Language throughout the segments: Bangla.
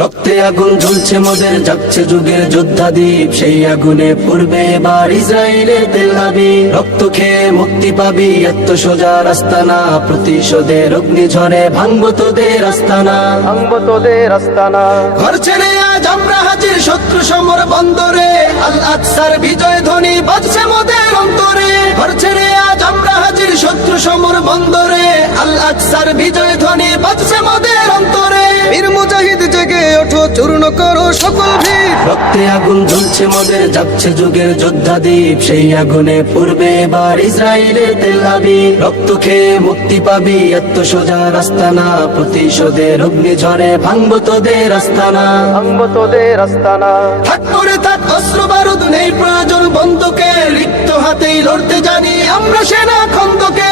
রক্তে আগুন জ্বলছে মোদের যাচ্ছে যুগের যোদ্ধা দ্বীপ সেই আগুনে পূর্বে এবার ইসরায়েলের তেলাবি রক্ত খেয়ে মুক্তি পাবি এত সোজা রাস্তা না প্রতিশোধের অগ্নিঝড়ে ভাঙবো তোদের আস্তানা। ভাঙবো তোদের আস্তানা। ঘর ছেড়ে আজ আমরা হাজির শত্রু সমর বন্দরে। আল আকসার বিজয় ধ্বনি বাজছে মোদের অন্তরে। ঘর ছেড়ে আজ আমরা হাজির শত্রু সমর বন্দরে। আল আকসার বিজয় ধ্বনি বাজছে মোদের চূর্ণ করো সকল ভিড়। রক্তে আগুন জ্বলছে মোদের যাচ্ছে যুগের যোদ্ধা দ্বীপ। সেই আগুনে পূর্বে এবার ইসরায়েলের তেলাবি রক্ত খেয়ে মুক্তি পাবি এত সোজা রাস্তা না প্রতিশোধের অগ্নিঝড়ে ভাঙবো তোদের আস্তানা। ভাঙবো তোদের আস্তানা। থাক করে থাক অস্ত্র বারুদ নেই প্রয়োজন বন্ধুকে। রিক্ত হাতেই লড়তে জানি আমরা সেনা খন্দকে।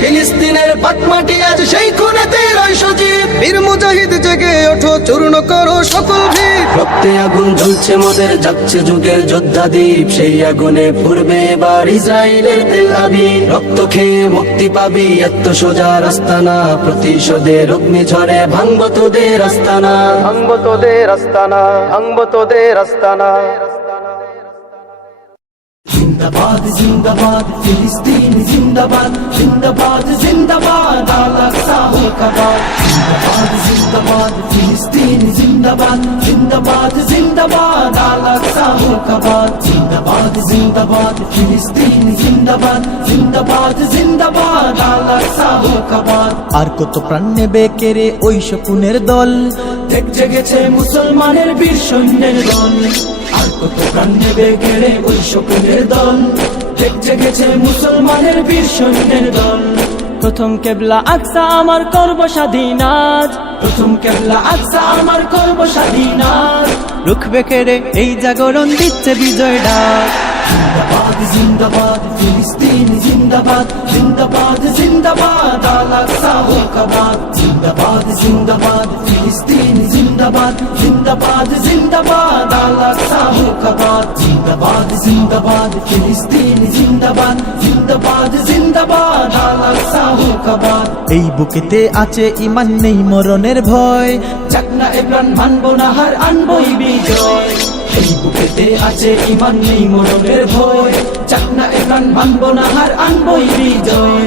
ফিলিস্তিনের পাটমাটি আজ সেই খুনেতেই রয় সজীব। বীর মুজাহিদ জেগে ওঠো চূর্ণ করো সকল ভিড়। রক্তে আগুন জ্বলছে মোদের যাচ্ছে যুগের যোদ্ধা দ্বীপ। সেই আগুনে পূর্বে এবার ইসরায়েলের তেলাবি রক্ত খেয়ে মুক্তি পাবি এত সোজা রাস্তা না প্রতিশোধের অগ্নিঝড়ে ভাঙবো তোদের আস্তানা। ভাঙবো তোদের আস্তানা ভাঙবো তোদের আস্তানা। জিন্দাবাদ জিন্দাবাদ ফিলিস্তিন জিন্দাবাদ জিন্দাবাদ জিন্দাবাদ আলাক্সা হুকাবাদ জিন্দাবাদ জিন্দাবাদ ফিলিস্তিন জিন্দাবাদ জিন্দাবাদ জিন্দাবাদ আলাক্সা হুকাবাদ জিন্দাবাদ জিন্দাবাদ ফিলিস্তিন জিন্দাবাদ জিন্দাবাদ জিন্দাবাদ আলাক্সা হুকাবাদ আর কত প্রাণ নেবে কেড়ে ওই শকুনের দল? দেখ জেগেছে মুসলমানের বীর সৈন্যের দল। কত প্রাণ নেবে গেড়ে ওই শকুনের দল দেখ জেগেছে মুসলমানের বীর সৈন্যের দল প্রথম কেবলা আকসা আমার করব স্বাধীনাজ প্রথম কেবলা আকসা আমার করব স্বাধীনাথ রুখবে কেড়ে এই জাগরণ দিচ্ছে বিজয় ডাক। জিন্দাবাদ জিন্দাবাদ ফিলিস্তিন জিন্দাবাদ জিন্দাবাদ জিন্দাবাদ আলাক্সা হুকাবাদ জিন্দাবাদ জিন্দাবাদ ফিলিস্তিন জিন্দাবাদ জিন্দাবাদ জিন্দাবাদ আলাক্সা হুকাবাদ জিন্দাবাদ জিন্দাবাদ ফিলিস্তিন জিন্দাবাদ। জিন্দাবাদ জিন্দাবাদ আলাক্সা হুকাবাদ এই বুকেতে আছে ইমান নেই মরণের ভয়। চাকনা এব্রান মানবো না হার আনবই বিজয়। এই বুকেতে আছে ইমান নেই মরণের ভয়। চাকনা এব্রান মানবো না হার আনবই বিজয়।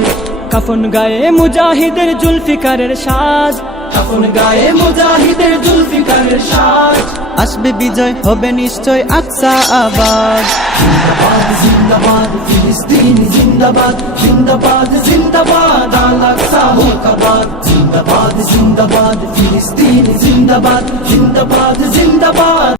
কাফন গায়ে মুজাহিদের জুলফিকারের সাজ। তখন গায়ে মুজাহিদের জুলফিকারের সাজ। আসবে বিজয় হবে নিশ্চয় আকসা আবাদ। জিন্দাবাদ জিন্দাবাদ ফিলিস্তিন জিন্দাবাদ জিন্দাবাদ জিন্দাবাদ আলাক্সা হুকাবাদ জিন্দাবাদ জিন্দাবাদ ফিলিস্তিন জিন্দাবাদ জিন্দাবাদ জিন্দাবাদ।